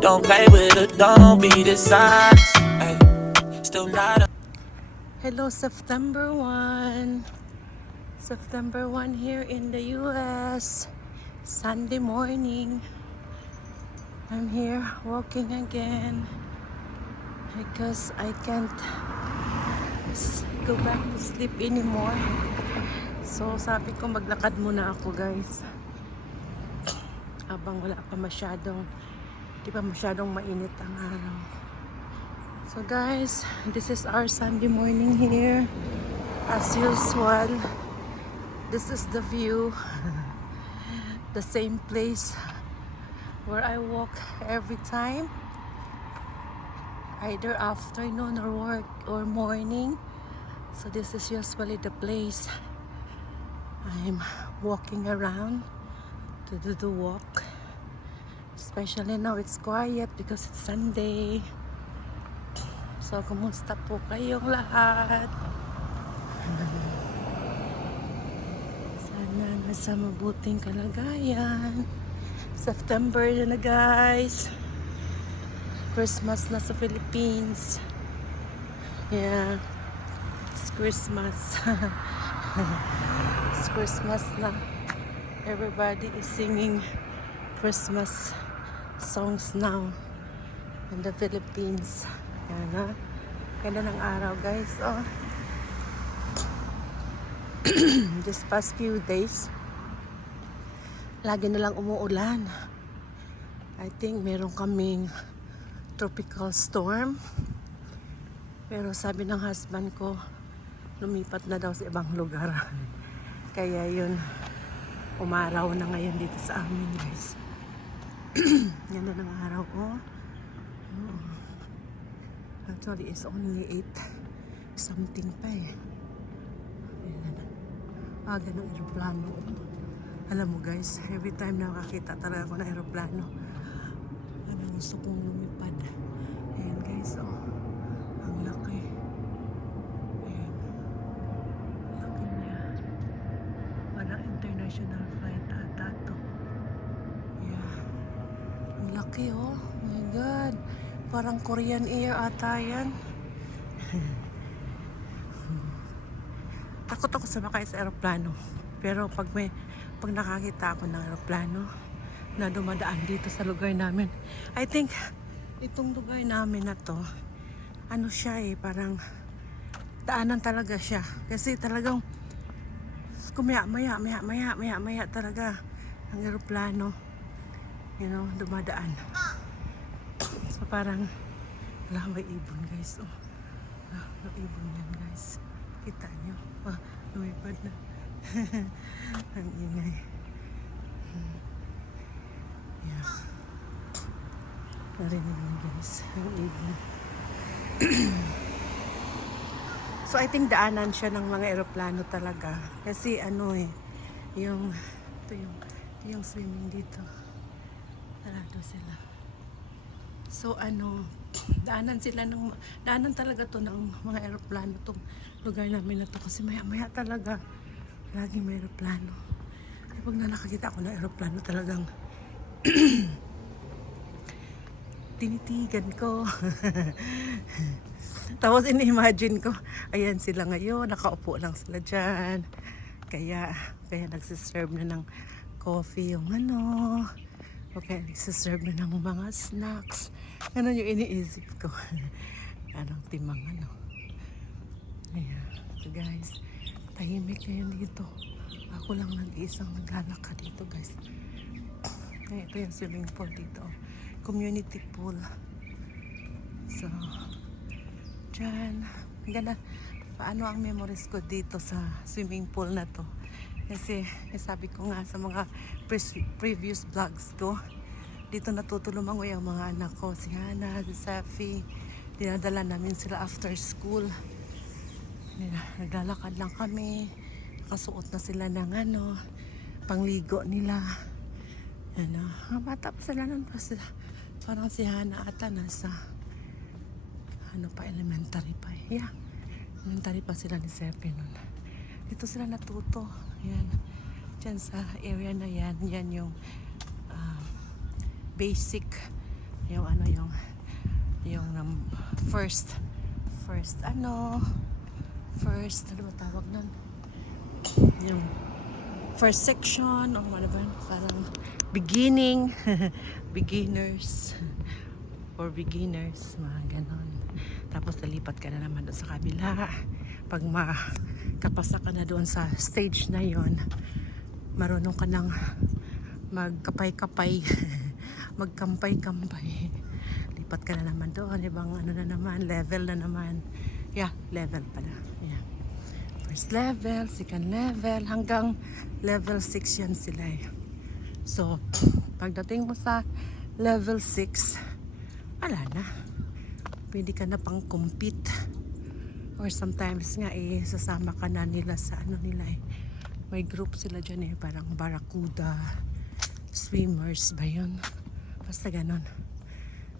Don't play with it, don't be dishonest. Ay, still not a Hello, September 1. September 1 here in the US. Sunday morning. I'm here walking again because I can't go back to sleep anymore. So sabi ko maglakad muna ako, guys. Habang wala pa masyadong, di pa masyadong mainit ang araw. So guys, this is our Sunday morning here. As usual, this is the view. The same place where I walk every time. Either afternoon or morning. So this is usually the place I'm walking around to do the walk. Especially now it's quiet because it's Sunday. So, kumusta po kayong lahat? Sana nasa mabuting kalagayan. September na guys. Christmas na sa Philippines. Yeah. It's Christmas. It's Christmas na. Everybody is singing Christmas songs now in the Philippines. Yan ha. Ganda ng araw guys. Oh. This past few days, lagi na lang umuulan. I think meron kaming tropical storm. Pero sabi ng husband ko, lumipat na daw sa ibang lugar. Kaya yun, umaraw na ngayon dito sa amin guys. Ganda ng araw ko. Oh. Actually, it's only 8 something pa eh. Ayan. Aga ng aeroplano. Alam mo guys, every time nakakita talaga ako ng aeroplano, gusto kong lumipad. Ayan guys, oh. Ang laki. Ayan. Laki niya. Parang international flight ata to. Yeah. Ang laki, oh. Oh my God. Parang Korean Air ata yan. Takot ako sa makay sa aeroplano. Pero pag nakakita ako ng aeroplano na dumadaan dito sa lugar namin, I think itong lugar namin na to, ano siya eh, parang daanan talaga siya. Kasi talagang maya talaga ang aeroplano, you know, dumadaan. So parang wala, may ibon guys. Oh, may ibon yan guys. Kita nyo? Lumipad na. Ang ingay. Yeah. Narinig nyo guys. Ang ibon. So I think daanan siya ng mga eroplano talaga. Kasi ano eh, ito yung swimming dito. Sarado sila. So ano, daanan talaga to ng mga eroplano tong lugar namin na to, kasi maya talaga laging may eroplano. Ay pag nakakita ako ng eroplano talagang tinitigan ko. Tapos ini-imagine ko, ayan sila ngayon, nakaupo lang sila dyan. Kaya nagsiserve na ng coffee yung ano. Okay, nagsiserve na ng mga snacks. Ano yung iniisip ko? Anong timang ano? Ayan. So guys, tahimik ngayon dito. Ako lang nag-iisang naglalakad dito guys. Ayan, ito yung swimming pool dito. Community pool. So, dyan. Ganda. Paano ang memories ko dito sa swimming pool na to? Kasi sabi ko nga sa mga previous vlogs ko, dito natutulungan ko yung mga anak ko, si Hana, si Safi. Dinadala namin sila after school. Naglalakad lang kami. Nakasuot na sila ng ano, pangligo nila. Ano, bata pa sila nun. Parang si Hana ata nasa ano pa, elementary pa. Yeah, elementary pa sila ni Safi nun. Dito sila natuto. Ayan. dyan sa area na yan, yan yung basic, yung ano yung first ano ba tawag nun? Yung first section o ano ba, parang beginning beginners for beginners, mga ganon. Tapos nalipat ka na naman doon sa kabila. Pag makapasa ka na doon sa stage na yon, marunong ka nang magkapay-kapay magkampay-kampay, lipat ka na naman doon, ibang ano na naman, level na naman. Level pala. First level, second level, hanggang level 6 yan sila eh. So, pagdating mo sa level 6, wala na. Pwede ka na pang compete. Or sometimes nga sasama ka na nila sa ano nila eh. May group sila dyan eh, parang barracuda, swimmers ba yun? Basta ganon.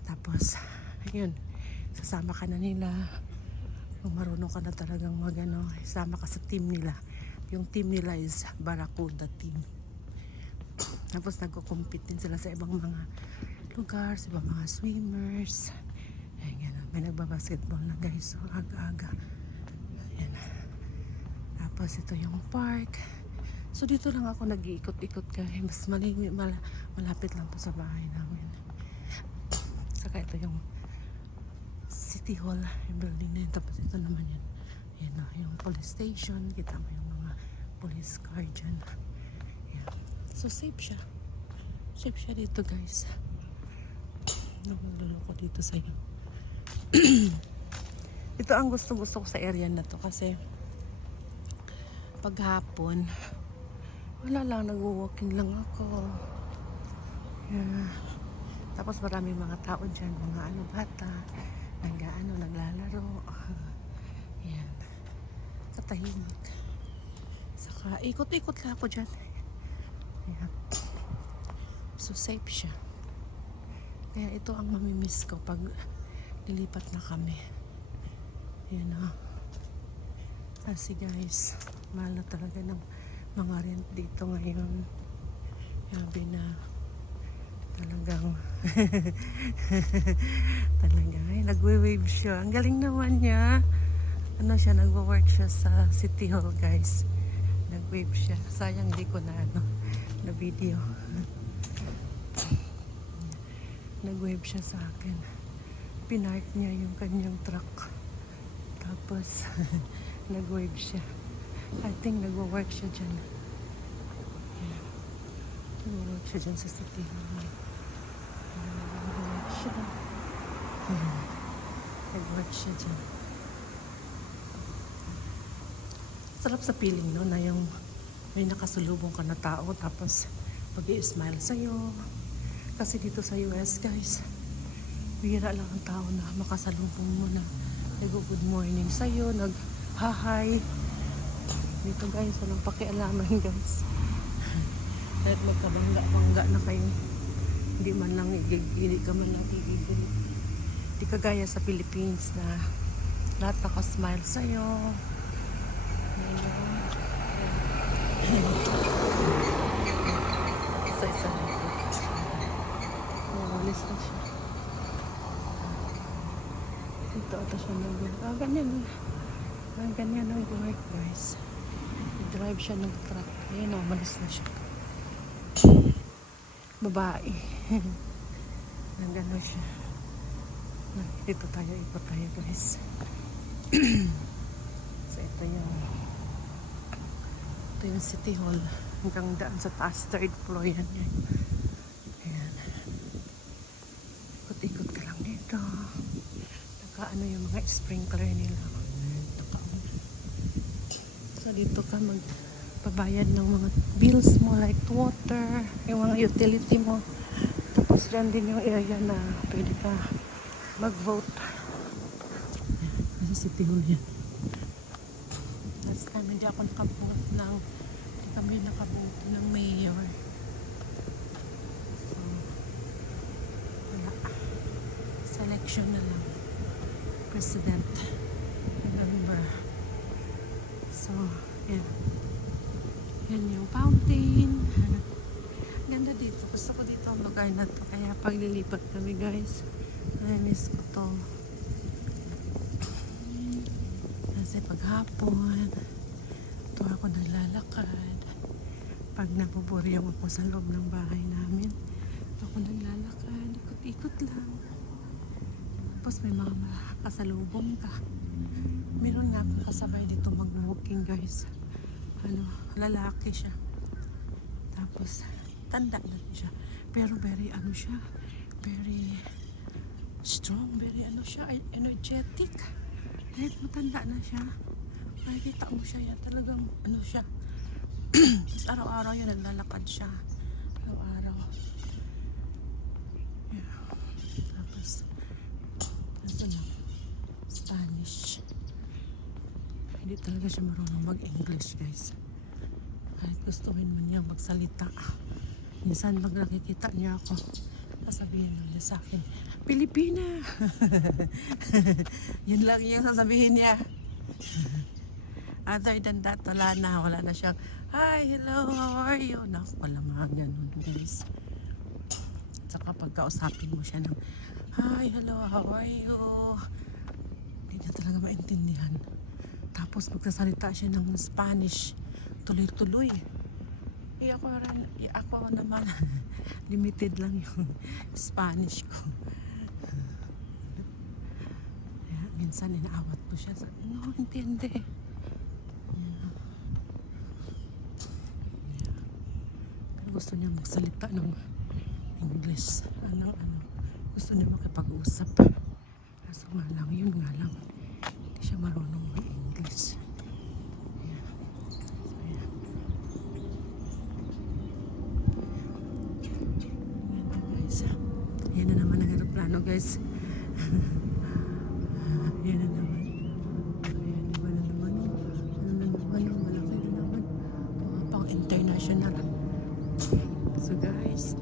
Tapos, ayun, sasama ka na nila. Kung marunong ka na talagang magano, isama ka sa team nila. Yung team nila is barracuda team. Tapos nagko-compete din sila sa ibang mga lugar, sa ibang mga swimmers. Ayan, may nagbabasketball na guys, so aga-aga. Ayan. Tapos ito yung park. So dito lang ako nag-iikot-ikot kasi mas malapit lang to sa bahay namin. Saka ito yung City Hall, yung building na yun. Tapos ito naman yun. Ayan na, yung police station. Kita mo yung mga police car dyan. Ayan. So safe siya. Safe siya dito guys. Nagluloko dito sa'yo. Ito ang gusto ko sa area na to kasi paghapon wala lang, nag-walking lang ako. Tapos marami mga tao dyan, mga bata naglalaro. Yan, katahimik. Saka ikot-ikot lang ako dyan. Yan. So safe siya. Kaya ito ang mamimiss ko pag lilipat na kami. Yan na. Kasi guys, mahal na talaga ng mga rent dito ngayon. Sabi na talagang nagwe-wave siya. Ang galing naman niya. Ano siya, nagwo-work siya sa City Hall guys. Nag-wave siya. Sayang di ko na na video. Nag-wave siya sa akin. Pinark niya yung kanyang truck. Tapos nag-wave siya. I think nagwo-work siya dyan. Nagwo-work siya dyan sa City Hall. Nag-work siya. Nag-work siya dyan. Sarap sa feeling no, na yung may nakasulubong ka na tao tapos pag-i-smile sa'yo. Kasi dito sa US guys, bihira lang ang tao na makasalubong mo na nag-good morning sa'yo, nag-hi. Dito guys, walang pakialaman guys. Kahit magkabangga-bangga na kayo, hindi man lang hindi ka man lang igigil. Hindi kagaya sa Philippines na lahat naka-smile sa'yo. Isa-isa na ito. Walis na siya. Dito ata siya nag-work. Ganyan. Ganyan ang work guys. Drive siya ng truck. Ayan, umalis na siya. Babae. Nagano siya. Dito tayo, ikot tayo guys. So ito yung City Hall. Hanggang daan sa taas, 3rd floor yan. Ayan. Ikot-ikot ka lang dito. Nakaano yung mga sprinkler nila. So dito ka magpabayad ng mga bills mo like water, yung mga utility mo. Tapos dyan din yung area na pwede ka mag-vote. Nasa City Hall yan. Last time hindi ako nakabote ng kami nakabote ng mayor. So wala. Selection na lang. President. November. So, yeah. Yan yung fountain. Ganda dito. Gusto ko dito ang lugar na to. Kaya paglilipat kami guys, miss ko to. Kasi paghapon, ito ako naglalakad. Pag nabuburyong ako sa loob ng bahay namin, ito ako naglalakad. Ikot-ikot lang. Tapos may mga kasalubong ka. Meron nga akong kasabay dito mag-walking guys. Lalaki siya. Tapos, tanda na siya. Pero very very strong, very energetic. Kahit matanda na siya, makikita mo siya yan. Talagang siya. Tapos araw-araw yan, naglalakad siya. Araw-araw. Yeah. Tapos, Spanish. Hindi talaga siya marunong mag-English guys. Kahit gustuhin man niya magsalita. Minsan pag nakikita niya ako, sasabihin niya sa akin, Pilipina! Yun lang yung sasabihin niya. Other than that, wala na siyang, hi, hello, how are you? Naku, wala mga ganun guys. At saka pagkausapin mo siya ng, hi, hello, how are you? Hindi niya talaga maintindihan. Tapos magsasalita siya ng Spanish, tuloy-tuloy. Ako naman, limited lang yung Spanish ko. Kaya minsan inaawat ko siya. No, hindi. Gusto niya magsalita ng English. Gusto niya makipag-usap. Kaso nga lang, yun nga lang. Hindi siya marunong mag-English. Yan na naman ang aeroplano guys. Yan na naman. Malaki na naman. Pang international. So guys,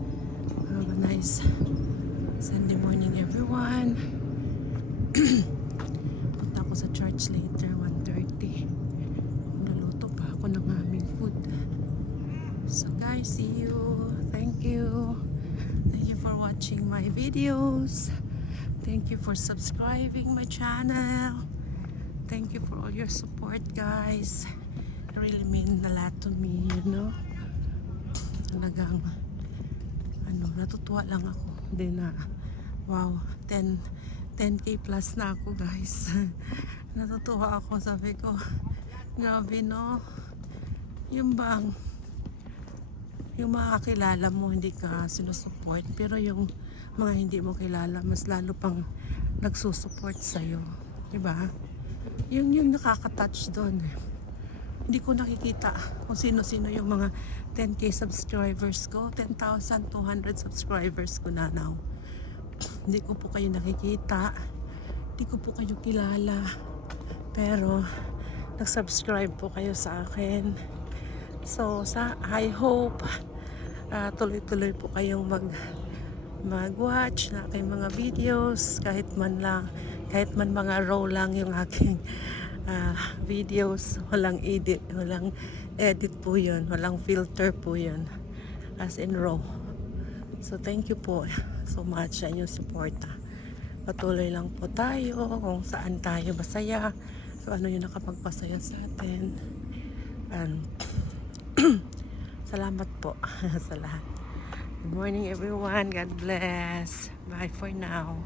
have a nice Sunday morning everyone. Punta ako sa church later, 1:30. Naluto pa ako ng aming food. So guys, see you. Thank you. Thank you for watching my videos. Thank you for subscribing my channel. Thank you for all your support guys. It really means a lot to me, you know. Talagang natutuwa lang ako din na wow, 10k plus na ako guys. Natutuwa ako, sabi ko grabe no, yung mga kakilala mo hindi ka sinusupport, pero yung mga hindi mo kilala mas lalo pang nagsusupport sa'yo, diba? Yung nakaka-touch doon. Hindi ko nakikita kung sino-sino yung mga 10k subscribers ko, 10,200 subscribers ko na now. Hindi ko po kayo nakikita, hindi ko po kayo kilala, pero nag-subscribe po kayo sa akin. So I hope tuloy-tuloy po kayong mag-watch na aking mga videos, kahit man mga raw lang yung aking videos, walang edit po yun, walang filter po yun, as in raw. So thank you po so much sa inyong suporta. Patuloy lang po tayo kung saan tayo masaya, so ano yung nakapagpasaya sa atin. Salamat po sa lahat. Good morning everyone, God bless. Bye for now.